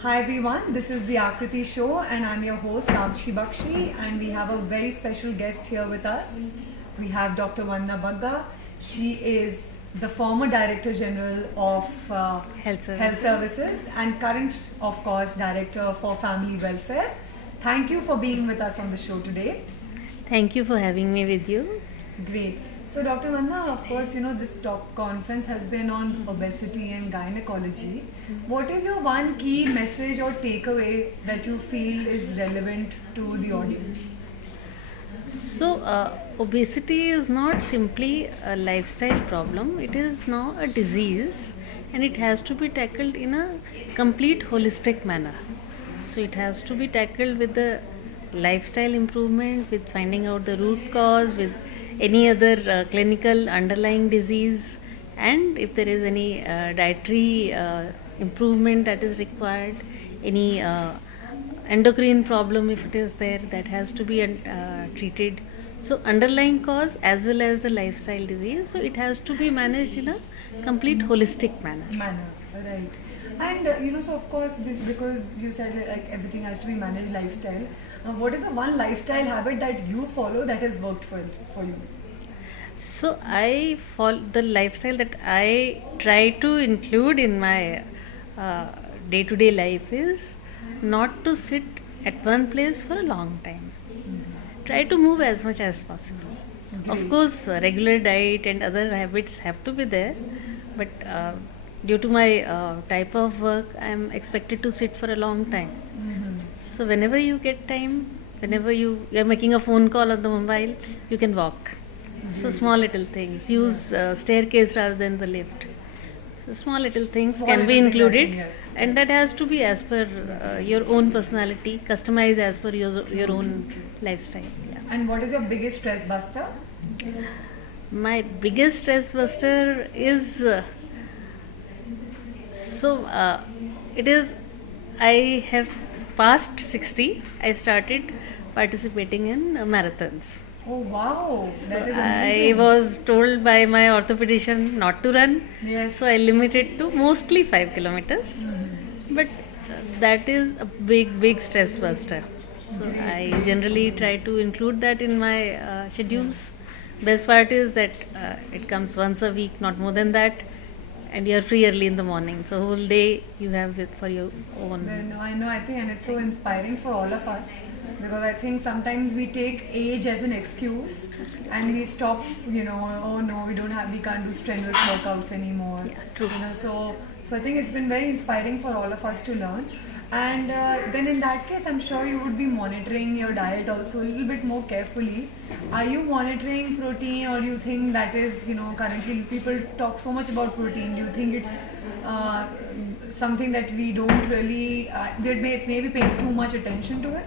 Hi everyone, this is the Akriti Show and I'm your host Sakshi Bakshi, and we have a very special guest here with us. We have Dr. Vanna Bagga. She is the former Director General of Health Services and current, of course, Director for Family Welfare. Thank you for being with us on the show today. Thank you for having me with you. Great. So, Dr. Vanna, of course, this talk conference has been on obesity and gynecology. What is your one key message or takeaway that you feel is relevant to the audience? Obesity is not simply a lifestyle problem, it is now a disease and it has to be tackled in a complete holistic manner. So, it has to be tackled with the lifestyle improvement, with finding out the root cause, with any other clinical underlying disease, and if there is any dietary improvement that is required, any endocrine problem if it is there, that has to be treated. So underlying cause as well as the lifestyle disease, so it has to be managed in a complete holistic manner. Right. And so of course, because you said like everything has to be managed lifestyle. What is the one lifestyle habit that you follow that has worked for you? So I follow the lifestyle that I try to include in my day to day life is not to sit at one place for a long time. Try to move as much as possible. Of course, regular diet and other habits have to be there, but due to my type of work, I am expected to sit for a long time. So whenever you get time, whenever you are making a phone call on the mobile, you can walk. So small little things. Use staircase rather than the lift. So small little things Small can be little thing, included, yes, and that has to be as per your own personality, customized as per your own lifestyle. Yeah. And what is your biggest stress buster? My biggest stress buster is it is I have past 60. I started participating in marathons. Oh wow, that is I amazing. was told by my orthopedician not to run, Yes. so I limited to mostly 5 kilometers. But that is a big stress buster. So I generally try to include that in my schedules. Best part is that it comes once a week, not more than that, and you're free early in the morning. So whole day you have it for your own. No, I know, I think, and it's so inspiring for all of us because I think sometimes we take age as an excuse and we stop, oh no, we can't do strenuous workouts anymore. Yeah, true. So I think it's been very inspiring for all of us to learn. And then in that case, I'm sure you would be monitoring your diet also a little bit more carefully. Are you monitoring protein, or do you think that is, currently people talk so much about protein? Do you think it's uh, something that we don't really, we're maybe paying too much attention to it?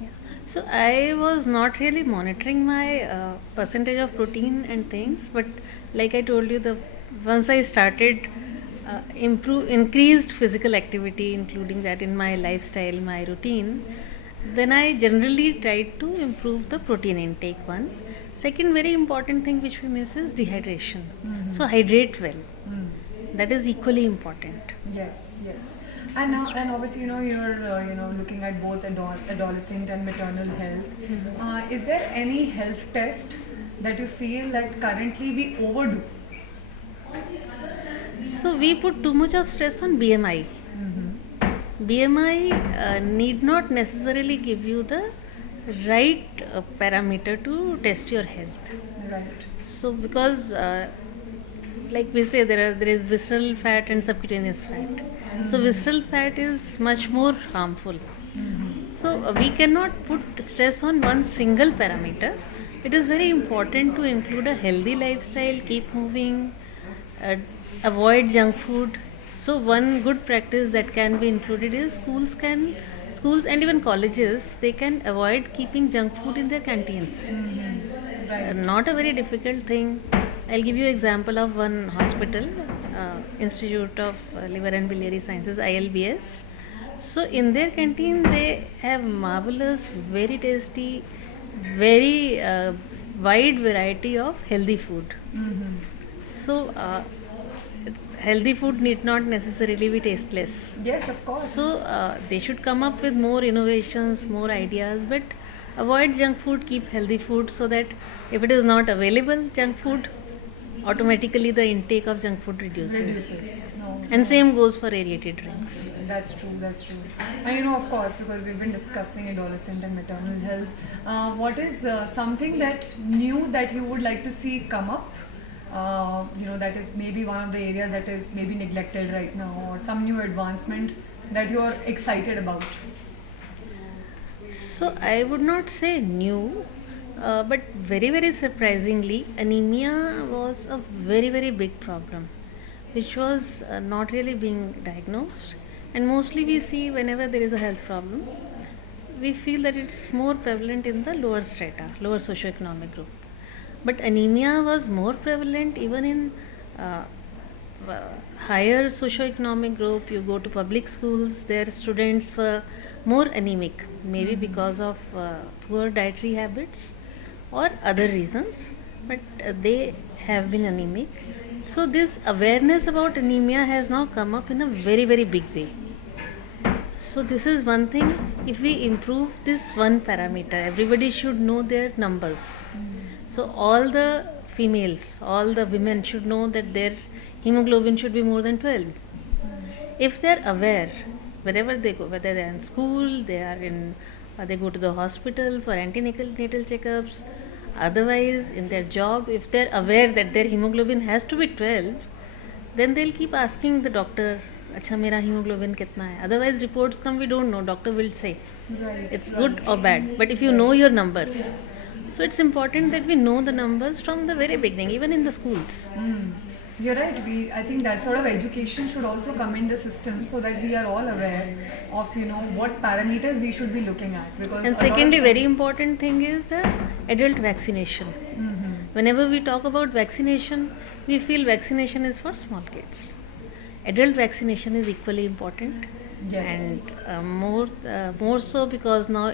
Yeah. So I was not really monitoring my percentage of protein and things, but like I told you, the once I started increased physical activity, including that in my lifestyle, my routine, then I generally tried to improve the protein intake. One, second, very important thing which we miss is dehydration. So hydrate well. That is equally important. Yes, yes. And now, and obviously, you're looking at both adolescent and maternal health. Is there any health test that you feel that currently we overdo? So we put too much of stress on BMI. BMI need not necessarily give you the right parameter to test your health. Right. So because like we say, there is visceral fat and subcutaneous fat. So visceral fat is much more harmful. So we cannot put stress on one single parameter. It is very important to include a healthy lifestyle, keep moving, uh, avoid junk food. So one good practice that can be included is schools and even colleges, they can avoid keeping junk food in their canteens. Right. Not a very difficult thing. I'll give you example of one hospital, Institute of Liver and Biliary Sciences, ILBS. So in their canteen they have marvelous, very tasty, very wide variety of healthy food. So healthy food need not necessarily be tasteless. Yes, of course. So they should come up with more innovations, more ideas, but avoid junk food, keep healthy food, so that if it is not available, junk food, automatically the intake of junk food reduces. Reduces. No, And no. same goes for aerated drinks. That's true, that's true. And of course, because we've been discussing adolescent and maternal health, what is something that new that you would like to see come up? That is maybe one of the areas that is maybe neglected right now, or some new advancement that you are excited about. So I would not say new, but very very surprisingly, anemia was a very big problem, which was not really being diagnosed, and mostly we see whenever there is a health problem, we feel that it's more prevalent in the lower strata, lower socioeconomic group. But anemia was more prevalent even in uh, higher socioeconomic group. You go to public schools, their students were more anemic, maybe because of poor dietary habits or other reasons, but they have been anemic. So this awareness about anemia has now come up in a very big way. So this is one thing. If we improve this one parameter, everybody should know their numbers. So all the females, all the women should know that their hemoglobin should be more than 12. If they're aware, wherever they go, whether they're in school, they go to the hospital for antenatal checkups, otherwise in their job, if they're aware that their hemoglobin has to be 12, then they'll keep asking the doctor, अच्छा मेरा hemoglobin कितना है? Otherwise reports come, we don't know. Doctor will say Right. it's good or bad. But if you know your numbers, so it's important that we know the numbers from the very beginning, even in the schools. You're right. I think that sort of education should also come in the system so that we are all aware of what parameters we should be looking at. Because And a lot of secondly, times- very important thing is the adult vaccination. Whenever we talk about vaccination, we feel vaccination is for small kids. Adult vaccination is equally important, Yes. and more so because now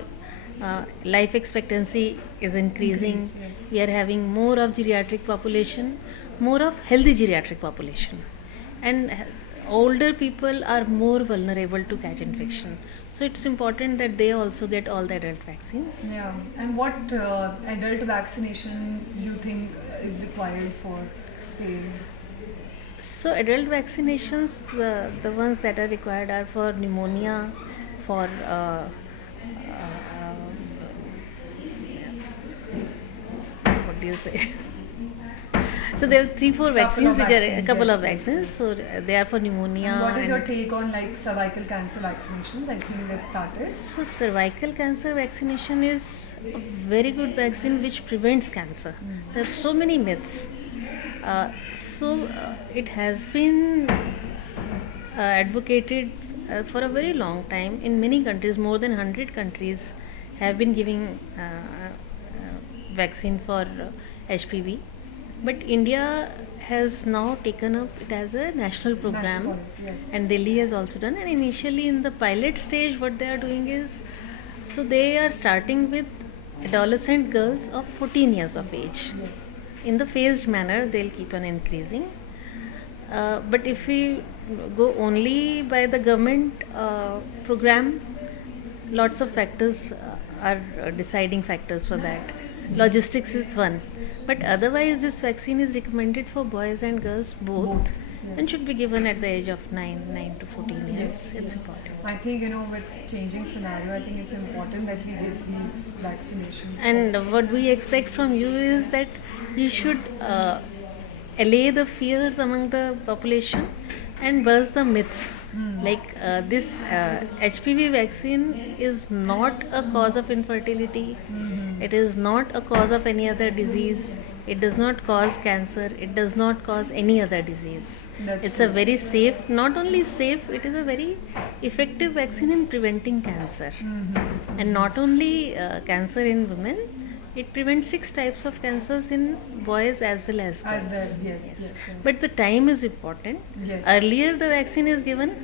life expectancy is increasing. Increased, yes. We are having more of geriatric population, more of healthy geriatric population, and older people are more vulnerable to catch infection. So it's important that they also get all the adult vaccines. Yeah. And what adult vaccination you think is required for, say, So adult vaccinations, the ones that are required are for pneumonia, for what do you say? So there are 3-4 vaccines, which are a couple of vaccines. So they are for pneumonia. and what is your and- take on like cervical cancer vaccinations? I think they've started. So cervical cancer vaccination is a very good vaccine which prevents cancer. There are so many myths. It has been advocated for a very long time in many countries. More than 100 countries have been giving vaccine for HPV, but India has now taken up it as a national program. National, yes. And Delhi has also done. And initially in the pilot stage, what they are doing is, so they are starting with adolescent girls of 14 years of age. Yes. In the phased manner, they'll keep on increasing. But if we go only by the government program, lots of factors are deciding factors for that. Logistics is one. But otherwise, this vaccine is recommended for boys and girls both. Yes. And should be given at the age of 9 to 14 years. Yes, It's yes. important. I think with changing scenario, I think it's important that we get these vaccinations. And what we expect from you is that you should allay the fears among the population and buzz the myths. Like this HPV vaccine is not a cause of infertility. It is not a cause of any other disease. It does not cause cancer. It does not cause any other disease. That's It's true. a very safe, not only safe, it is a very effective vaccine in preventing cancer. And not only cancer in women, it prevents 6 types of cancers in boys as well as girls. As well, yes. But the time is important. Yes. Earlier the vaccine is given,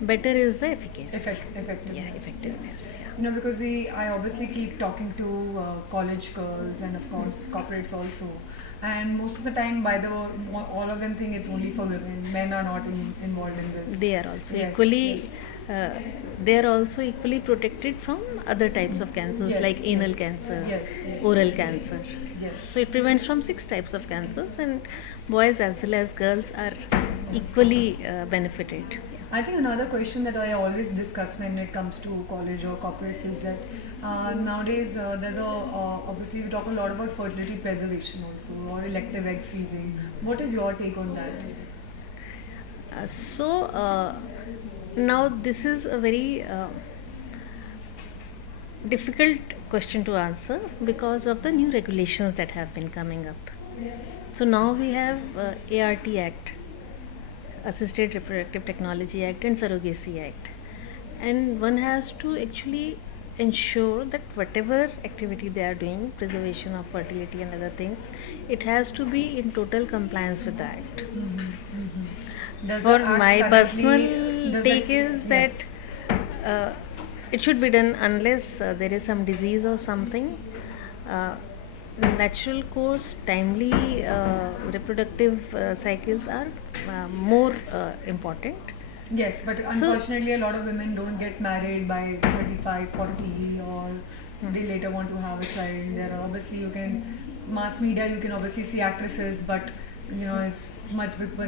better is the efficacy. Effectiveness. Yeah, effectiveness. Yeah. Because I obviously keep talking to college girls and of course corporates also. and most of the time, by the all of them think it's only for women. Men are not involved in this. They are also Yes, equally yes. they are also equally protected from other types of cancers Yes, like anal yes. cancer, Yes, yes. oral cancer. Yes. So it prevents from 6 types of cancers, and boys as well as girls are equally benefited. I think another question that I always discuss when it comes to college or corporates is that nowadays there's a obviously we talk a lot about fertility preservation also or elective egg freezing. What is your take on that? So now this is a very difficult question to answer because of the new regulations that have been coming up. So now we have ART Act, Assisted Reproductive Technology Act, and Surrogacy Act, and one has to actually ensure that whatever activity they are doing, preservation of fertility and other things, it has to be in total compliance with the act. Does For the act my currently- personal does take the- is yes. that it should be done unless there is some disease or something. Natural course, timely reproductive cycles are more important. Yes, but unfortunately, a lot of women don't get married by 35, 40, or they later want to have a child. There are obviously you can mass media. You can obviously see actresses, but it's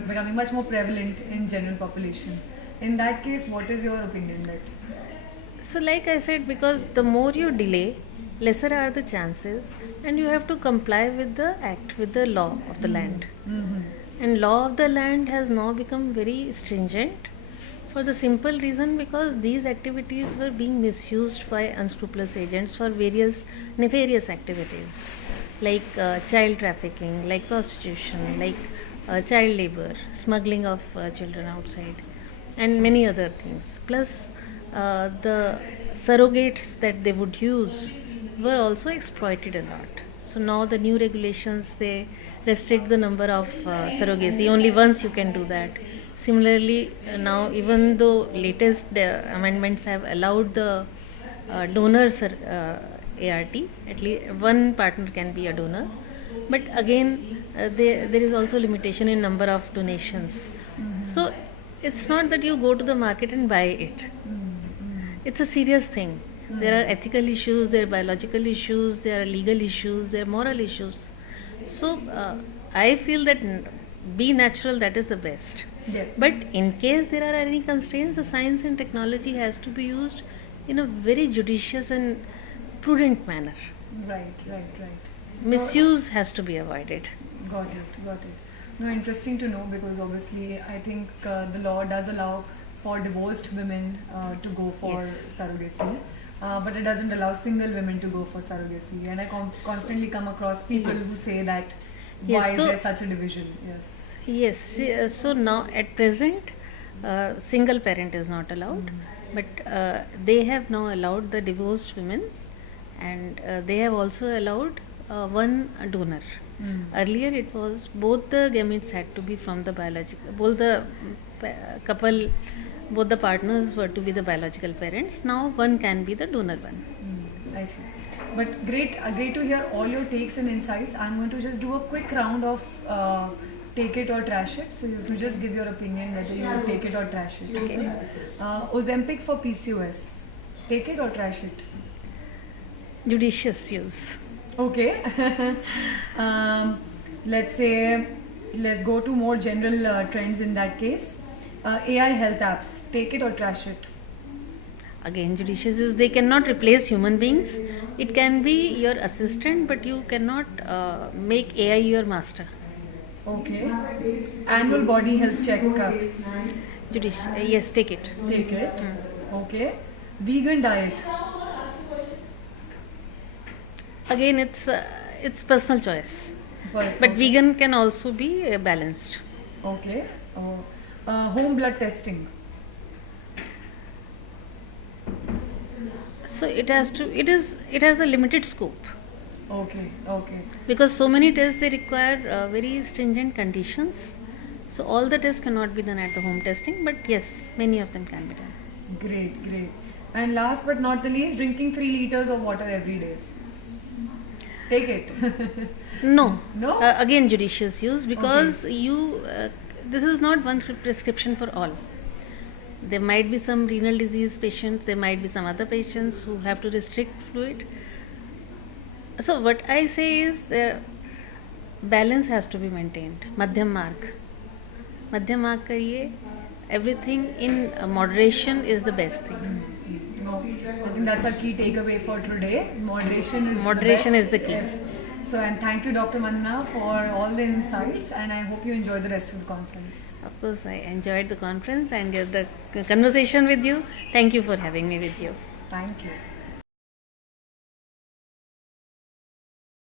becoming much more prevalent in general population. In that case, what is your opinion that? So, like I said, because the more you delay, lesser are the chances, and you have to comply with the act, with the law of the land. And law of the land has now become very stringent for the simple reason because these activities were being misused by unscrupulous agents for various nefarious activities like child trafficking, like prostitution, like child labor, smuggling of children outside, and many other things. Plus, the surrogates that they would use were also exploited a lot. So now the new regulations, they restrict the number of surrogacy. Only once you can do that. Similarly, now even though latest amendments have allowed the donors ART, at least one partner can be a donor. But again, there is also limitation in number of donations. So it's not that you go to the market and buy it. It's a serious thing. There are ethical issues, there are biological issues, there are legal issues, there are moral issues. So I feel that be natural, that is the best. Yes. But in case there are any constraints, the science and technology has to be used in a very judicious and prudent manner. Right. Misuse has to be avoided. Got it. No, interesting to know because obviously I think the law does allow for divorced women to go for Yes. surrogacy, but it doesn't allow single women to go for surrogacy. And I constantly come across people who say that Yes, why is so- there such a division? Yes. Yes, so now at present, single parent is not allowed, but they have now allowed the divorced women, and they have also allowed one donor. Earlier, it was both the gametes had to be from the biological, both the couple, both the partners were to be the biological parents. Now, one can be the donor one. I see. But great to hear all your takes and insights. I'm going to just do a quick round of take it or trash it. So you have to just give your opinion whether you will take it or trash it. Okay. Ozempic for PCOS. Take it or trash it? Judicious use. Okay. Let's go to more general trends in that case. AI health apps. Take it or trash it? Again, judicious use. They cannot replace human beings. It can be your assistant, but you cannot make AI your master. Okay. Annual body health checkups. Yes, take it. Take it. Okay. Vegan diet. Again, it's personal choice. But Okay. vegan can also be balanced. Okay. Home blood testing. So it has a limited scope Okay. because so many tests they require very stringent conditions. So all the tests cannot be done at the home testing, but yes, many of them can be done. Great. And last but not the least, drinking 3 liters of water every day. take it. No. No? Again, judicious use, because this is not one prescription for all. There might be some renal disease patients, there might be some other patients who have to restrict fluid. So, what I say is the balance has to be maintained. Madhyam mark. Madhyam mark kariye. Everything in moderation is the best thing. No, I think that's our key takeaway for today. Moderation is the key. So, and thank you, Dr. Mandana, for all the insights, and I hope you enjoy the rest of the conference. Of course, I enjoyed the conference and the conversation with you. Thank you for having me with you. Thank you.